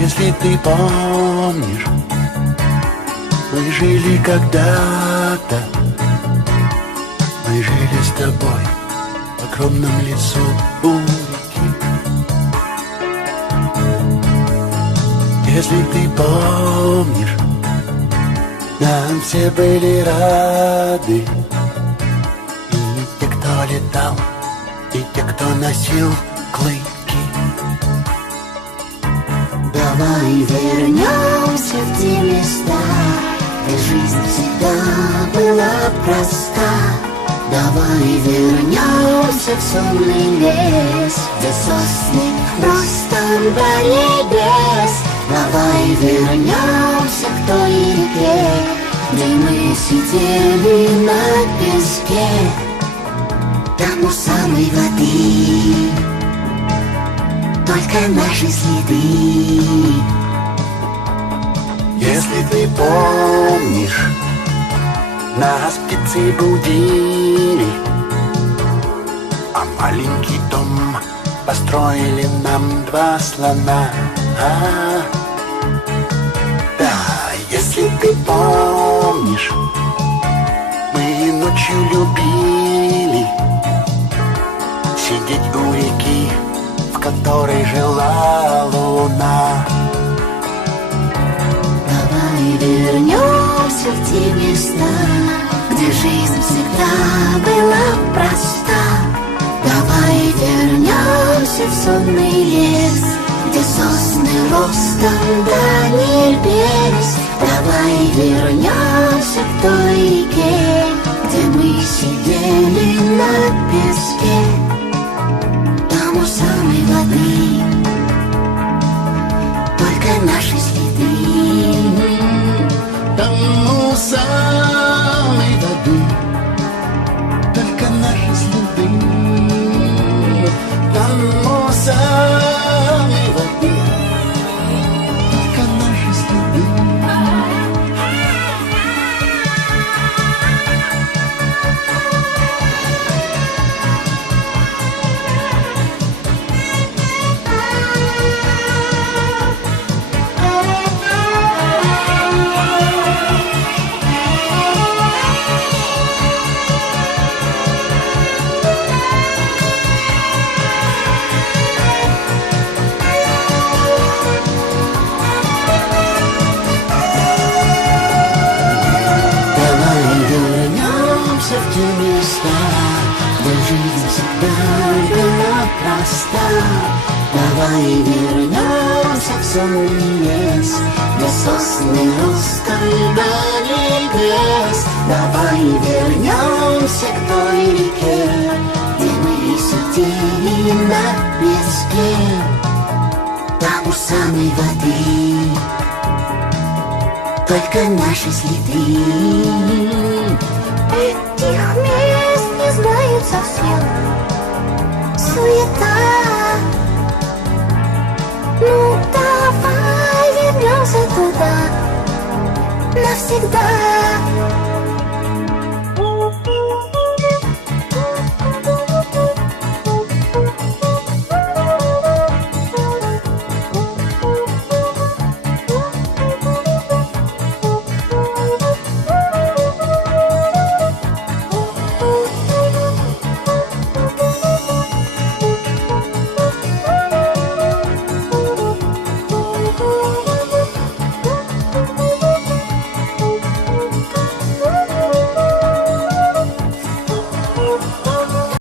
Если ты помнишь, мы жили когда-то, мы жили с тобой в огромном лесу у реки. Если ты помнишь, нам все были рады, и те, кто летал, и те, кто носил клыки. Давай вернемся в те места, где жизнь всегда была проста. Давай вернемся в сонный лес, где сосны ростом до небес. Давай вернемся к той реке, где мы сидели на песке, там у самой воды только наши следы. Если ты помнишь, нас птицы будили, а маленький дом построили нам два слона. Да, если ты помнишь, мы ночью любили сидеть у реки, в которой жила луна. Давай вернемся в те места, где жизнь всегда была проста. Давай вернемся в сонный лес, где сосны ростом до небес. Давай вернемся к той реке, где мы сидели на песке, там у самой воды только наши следы. Там у самой воды только наши следы. Там у самой воды только наши следы. В те места, где жизнь всегда была проста. Давай вернемся в сонный лес, где сосны ростом до небес. Давай вернемся к той реке, где мы сидели на песке, там у самой воды только наши следы. Этих мест не знают совсем суета. Ну давай вернемся туда навсегда.